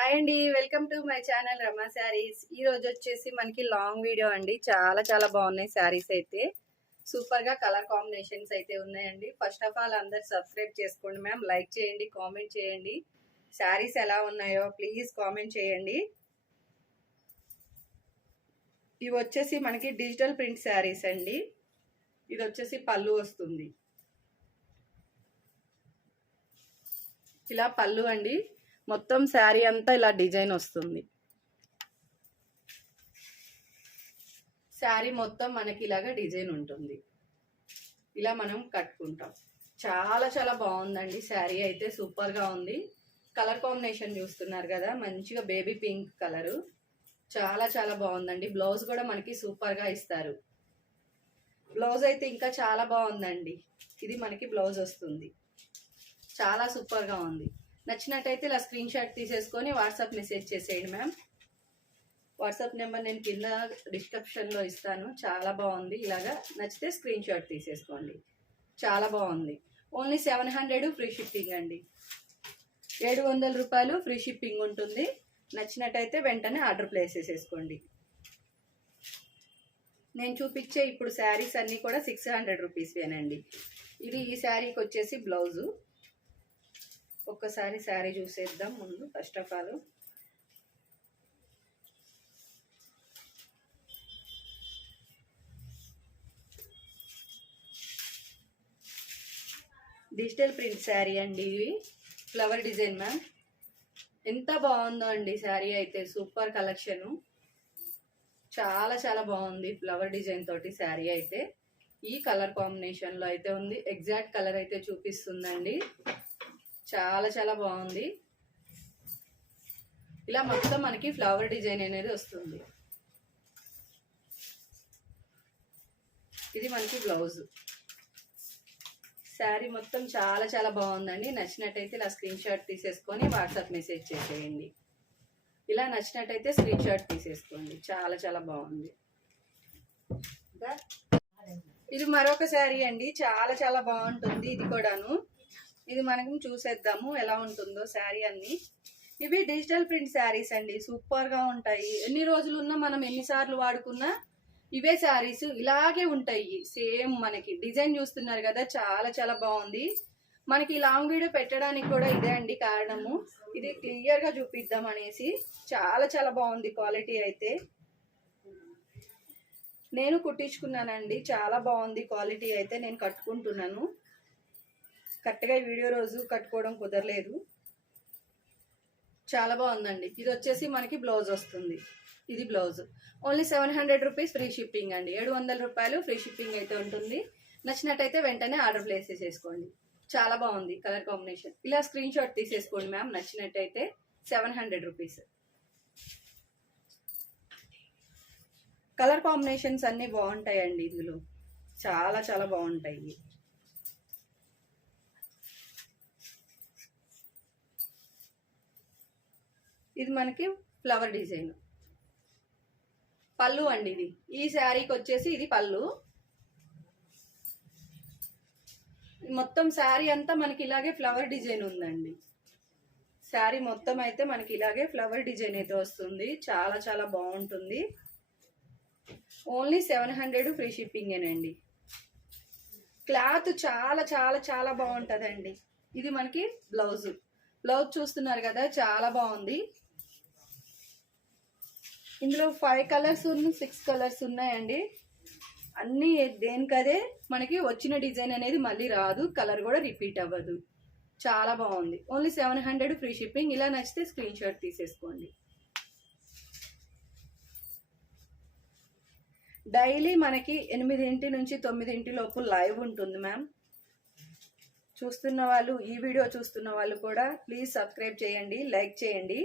Hi అండి welcome to my channel Rama saris. ఈరోజు వచ్చేసి మనకి లాంగ్ వీడియో అండి. చాలా చాలా బాగున్నాయి శారీస్ అయితే. సూపర్గా కలర్ కాంబినేషన్స్ అయితే ఉన్నాయండి. ఫస్ట్ ఆఫ్ ఆల్ అందరు సబ్స్క్రైబ్ చేసుకోండి మ్యామ్ లైక్ చేయండి కామెంట్ చేయండి. శారీస్ ఎలా ఉన్నాయో ప్లీజ్ కామెంట్ చేయండి. ఇవి వచ్చేసి మనకి డిజిటల్ ప్రింట్ శారీస్ అండి. ఇది వచ్చేసి పళ్ళు వస్తుంది. ఇలా పళ్ళు అండి. మొత్తం శారీ అంతా ఇలా డిజైన్ వస్తుంది. శారీ మొత్తం మనకి ఇలాగా డిజైన్ ఉంటుంది. ఇలా మనం కట్టుకుంటాం. చాలా చాలా బాగుందండి. శారీ అయితే సూపర్గా ఉంది. కలర్ కాంబినేషన్ చూస్తున్నారు కదా మంచిగా బేబీ పింక్ కలరు. చాలా చాలా బాగుందండి. బ్లౌజ్ కూడా మనకి సూపర్గా ఇస్తారు. బ్లౌజ్ అయితే ఇంకా చాలా బాగుందండి. ఇది మనకి బ్లౌజ్ వస్తుంది. చాలా సూపర్గా ఉంది. నచ్చినట్టయితే ఇలా స్క్రీన్ షాట్ తీసేసుకొని వాట్సాప్ మెసేజ్ చేసేయండి మ్యామ్ వాట్సాప్ నెంబర్ నేను కింద డిస్క్రిప్షన్లో ఇస్తాను. చాలా బాగుంది. ఇలాగా నచ్చితే స్క్రీన్ షాట్ తీసేసుకోండి. చాలా బాగుంది. Only seven hundred free shipping అండి. ఏడు వందల రూపాయలు ఫ్రీ షిప్పింగ్ ఉంటుంది. నచ్చినట్టయితే వెంటనే ఆర్డర్ ప్లేస్ చేసేసుకోండి. నేను చూపించే ఇప్పుడు శారీస్ అన్నీ కూడా సిక్స్ హండ్రెడ్ రూపీస్వేనండి ఇది ఈ శారీకి వచ్చేసి బ్లౌజు ఒక్కసారి శారీ చూసేద్దాం ముందు first of all digital print sari అండి ఇవి ఫ్లవర్ డిజైన్ మ్యామ్ ఎంత బాగుందో అండి శారీ అయితే. సూపర్ కలెక్షను చాలా చాలా బాగుంది ఫ్లవర్ డిజైన్ తోటి శారీ అయితే. ఈ కలర్ కాంబినేషన్లో అయితే ఉంది. ఎగ్జాక్ట్ కలర్ అయితే చూపిస్తుందండి. చాలా చాలా బాగుంది. ఇలా మొత్తం మనకి ఫ్లవర్ డిజైన్ అనేది వస్తుంది. ఇది మనకి బ్లౌజ్ శారీ మొత్తం చాలా చాలా బాగుందండి. నచ్చినట్టయితే ఇలా స్క్రీన్ షాట్ తీసేసుకొని వాట్సాప్ మెసేజ్ చేసేయండి. ఇలా నచ్చినట్టయితే స్క్రీన్ షాట్ తీసేసుకోండి. చాలా చాలా బాగుంది. ఇది మరొక శారీ అండి. చాలా చాలా బాగుంటుంది ఇది కూడాను. ఇది మనకి చూసేద్దాము ఎలా ఉంటుందో శారీ అన్ని. ఇవి డిజిటల్ ప్రింట్ శారీస్ అండి సూపర్గా ఉంటాయి. ఎన్ని రోజులు ఉన్నా మనం ఎన్నిసార్లు వాడుకున్నా ఇవే శారీస్ ఇలాగే ఉంటాయి. సేమ్ మనకి డిజైన్ చూస్తున్నారు కదా చాలా చాలా బాగుంది. మనకి లాంగ్ వీడియో పెట్టడానికి కూడా ఇదే అండి కారణము. ఇది క్లియర్గా చూపిద్దాం అనేసి. చాలా చాలా బాగుంది క్వాలిటీ అయితే. నేను కుట్టించుకున్నానండి చాలా బాగుంది క్వాలిటీ అయితే నేను కట్టుకుంటున్నాను. కరెక్ట్గా వీడియో రోజు కట్టుకోవడం కుదరలేదు. చాలా బాగుందండి. ఇది వచ్చేసి మనకి బ్లౌజ్ వస్తుంది. ఇది blouse. Only seven hundred rupees free shipping అండి. ఏడు వందల రూపాయలు ఫ్రీ షిప్పింగ్ అయితే ఉంటుంది. నచ్చినట్టయితే వెంటనే ఆర్డర్ ప్లేస్ చేసేసుకోండి. చాలా బాగుంది కలర్ కాంబినేషన్. ఇలా స్క్రీన్ షాట్ తీసేసుకోండి మ్యామ్. నచ్చినట్టయితే seven hundred rupees. Colour combinations అన్నీ బాగుంటాయండి ఇందులో. చాలా చాలా బాగుంటాయి. ఇది మనకి ఫ్లవర్ డిజైన్. పళ్ళు అండి ఇది. ఈ శారీకి వచ్చేసి ఇది పళ్ళు. మొత్తం శారీ అంతా మనకి ఇలాగే ఫ్లవర్ డిజైన్ ఉందండి. శారీ మొత్తం అయితే మనకి ఇలాగే ఫ్లవర్ డిజైన్ అయితే వస్తుంది. చాలా చాలా బాగుంటుంది. ఓన్లీ సెవెన్ హండ్రెడ్ ఫ్రీ షిప్పింగేనండి క్లాత్ చాలా చాలా చాలా బాగుంటుందండి. ఇది మనకి బ్లౌజ్. బ్లౌజ్ చూస్తున్నారు కదా చాలా బాగుంది. ఇందులో ఫైవ్ కలర్స్ సిక్స్ కలర్స్ ఉన్నాయండి. అన్నీ దేనికదే? మనకి వచ్చిన డిజైన్ అనేది మళ్ళీ రాదు కలర్ కూడా రిపీట్ అవ్వదు. చాలా బాగుంది. Only seven hundred free shipping ఇలా నచ్చితే స్క్రీన్ షాట్ తీసేసుకోండి. డైలీ మనకి ఎనిమిదింటి నుంచి తొమ్మిదింటి లోపు లైవ్ ఉంటుంది మ్యామ్ చూస్తున్న వాళ్ళు ఈ వీడియో చూస్తున్న వాళ్ళు కూడా ప్లీజ్ సబ్స్క్రైబ్ చేయండి లైక్ చేయండి.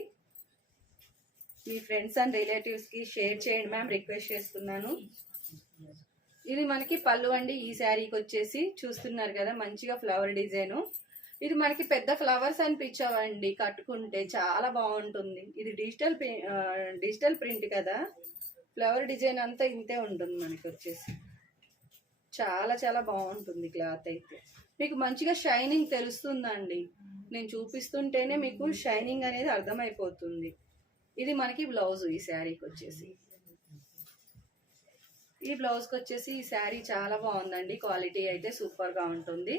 మీ ఫ్రెండ్స్ అండ్ రిలేటివ్స్కి షేర్ చేయండి మ్యామ్ రిక్వెస్ట్ చేస్తున్నాను. ఇది మనకి పళ్ళు అండి ఈ శారీకి వచ్చేసి చూస్తున్నారు కదా మంచిగా ఫ్లవర్ డిజైన్ ఇది మనకి పెద్ద ఫ్లవర్స్ అనిపించవండి కట్టుకుంటే చాలా బాగుంటుంది. ఇది డిజిటల్ డిజిటల్ ప్రింట్ కదా. ఫ్లవర్ డిజైన్ అంతా ఇంతే ఉంటుంది మనకి వచ్చేసి. చాలా చాలా బాగుంటుంది క్లాత్ అయితే. మీకు మంచిగా షైనింగ్ తెలుస్తుందండి. నేను చూపిస్తుంటేనే మీకు షైనింగ్ అనేది అర్థమైపోతుంది. ఇది మనకి బ్లౌజ్ ఈ శారీకి వచ్చేసి. ఈ బ్లౌజ్కి వచ్చేసి ఈ శారీ చాలా బాగుందండి. క్వాలిటీ అయితే సూపర్గా ఉంటుంది.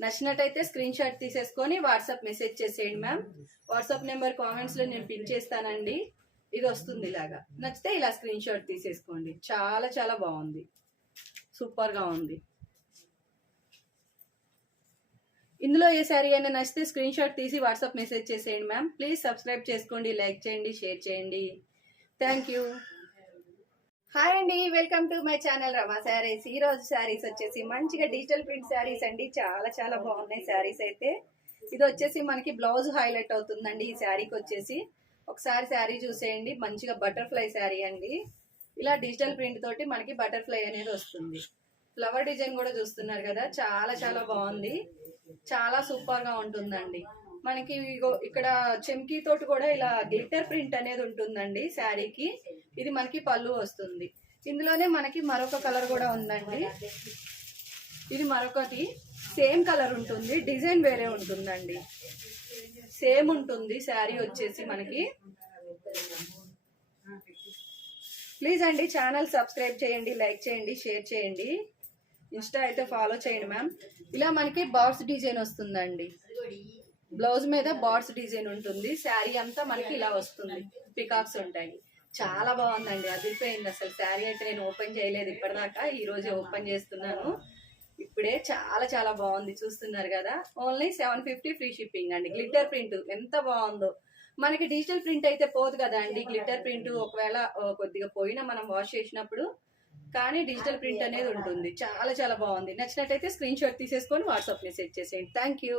నచ్చినట్టయితే స్క్రీన్ షాట్ తీసేసుకొని వాట్సాప్ మెసేజ్ చేసేయండి మ్యామ్. వాట్సాప్ నెంబర్ కామెంట్స్లో నేను పిన్ చేస్తానండి. ఇది వస్తుంది ఇలాగా. నచ్చితే ఇలా స్క్రీన్ షాట్ తీసేసుకోండి. చాలా చాలా బాగుంది. సూపర్గా ఉంది. ఇందులో ఏ శారీ అయినా నచ్చితే స్క్రీన్ షాట్ తీసి వాట్సాప్ మెసేజ్ చేసేయండి మ్యామ్. ప్లీజ్ సబ్స్క్రైబ్ చేసుకోండి లైక్ చేయండి షేర్ చేయండి. Thank you. హాయ్ అండి welcome to my channel Rama Sarees. ఈ రోజు శారీస్ వచ్చేసి మంచిగా డిజిటల్ ప్రింట్ శారీస్ అండి. చాలా చాలా బాగున్నాయి శారీస్ అయితే. ఇది వచ్చేసి మనకి బ్లౌజ్ హైలైట్ అవుతుందండి ఈ శారీకి వచ్చేసి. ఒకసారి శారీ చూసేయండి మంచిగా బటర్ఫ్లై శారీ అండి. ఇలా డిజిటల్ ప్రింట్ తోటి మనకి బటర్ఫ్లై అనేది వస్తుంది. ఫ్లవర్ డిజైన్ కూడా చూస్తున్నారు కదా. చాలా చాలా బాగుంది. చాలా సూపర్గా ఉంటుందండి. మనకి ఇక్కడ చెమ్కీ తోటి కూడా ఇలా గ్లిటర్ ప్రింట్ అనేది ఉంటుందండి శారీకి. ఇది మనకి పళ్ళు వస్తుంది. ఇందులోనే మనకి మరొక కలర్ కూడా ఉందండి. ఇది మరొకటి. సేమ్ కలర్ ఉంటుంది. డిజైన్ వేరే ఉంటుందండి. సేమ్ ఉంటుంది. శారీ వచ్చేసి మనకి. ప్లీజ్ అండి ఛానల్ సబ్స్క్రైబ్ చేయండి లైక్ చేయండి షేర్ చేయండి. ఇన్స్టా అయితే ఫాలో చేయండి మ్యామ్ ఇలా మనకి బార్డ్స్ డిజైన్ వస్తుందండి. బ్లౌజ్ మీద బార్డ్స్ డిజైన్ ఉంటుంది. శారీ అంతా మనకి ఇలా వస్తుంది. పికాక్స్ ఉంటాయి. చాలా బాగుందండి. అదిరిపోయింది అసలు. శారీ అయితే నేను ఓపెన్ చేయలేదు ఇప్పటిదాకా. ఈ రోజే ఓపెన్ చేస్తున్నాను. ఇప్పుడే చాలా చాలా బాగుంది. చూస్తున్నారు కదా? Only seven fifty free shipping అండి. గ్లిట్టర్ ప్రింట్ ఎంత బాగుందో. మనకి డిజిటల్ ప్రింట్ అయితే పోదు కదా అండి. గ్లిట్టర్ ప్రింట్ ఒకవేళ కొద్దిగా పోయినా మనం వాష్ చేసినప్పుడు కానీ డిజిటల్ ప్రింట్ అనేది ఉంటుంది. చాలా చాలా బాగుంది. నచ్చినట్టయితే స్క్రీన్ షాట్ తీసేసుకొని వాట్సాప్ మెసేజ్ చేసేయండి. Thank you.